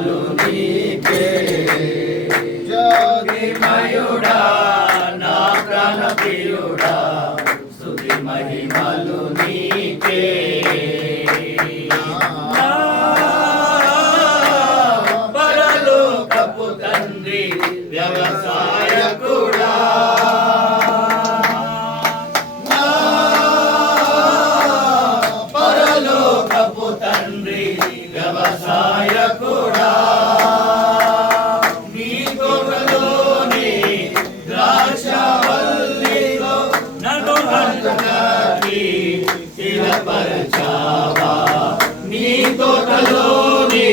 మహిమలు నీకే జ్యోతిర్మయుడా నా ప్రాణ ప్రియుడా స్తుతి మహిమలు నీకే పరలోకపు తండ్రి వ్యవసాయకుడా పరలోకపు తండ్రి వ్యవసాయకుడా నీ తోటలోని ద్రాక్షవల్లిలో నన్ను అంటున్నది స్థిరపరచావా నీ తోటలోని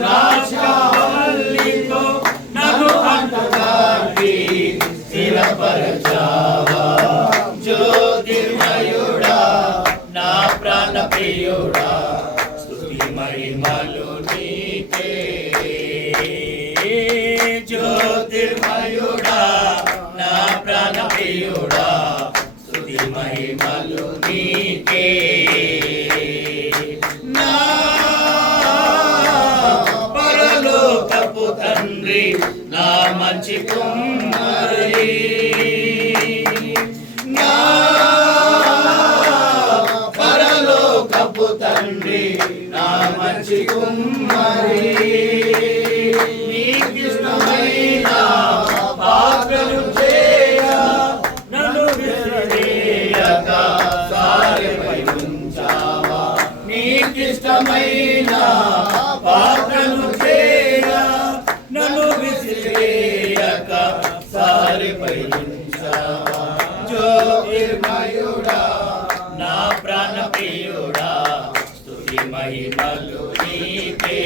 ద్రాక్షవల్లితో నన్ను అంటున్నది స్థిరపరచావా జ్యోతిర్మయుడా నా ప్రాణ ప్రియుడా స్తుతి మహిమలు నీకే జ్యోతిర్మయుడా నా ప్రాణ ప్రియుడా స్తుతి మహిమలు నీకే నా పరలోకపు తండ్రి నా మంచి కుమారి నా పరలోకపు తండ్రి నా మంచి కుమారి నీకిష్టమైన పాత్రలు చేయ నన్ను విసిరేయక సారెపై ఉంచావా నీకిష్టమైన పాత్రలు చేయ నన్ను విసిరేయక సారెపై ఉంచావా జ్యోతిర్మయుడా నా ప్రాణ ప్రియుడా స్తుతి మహిమలు నీకే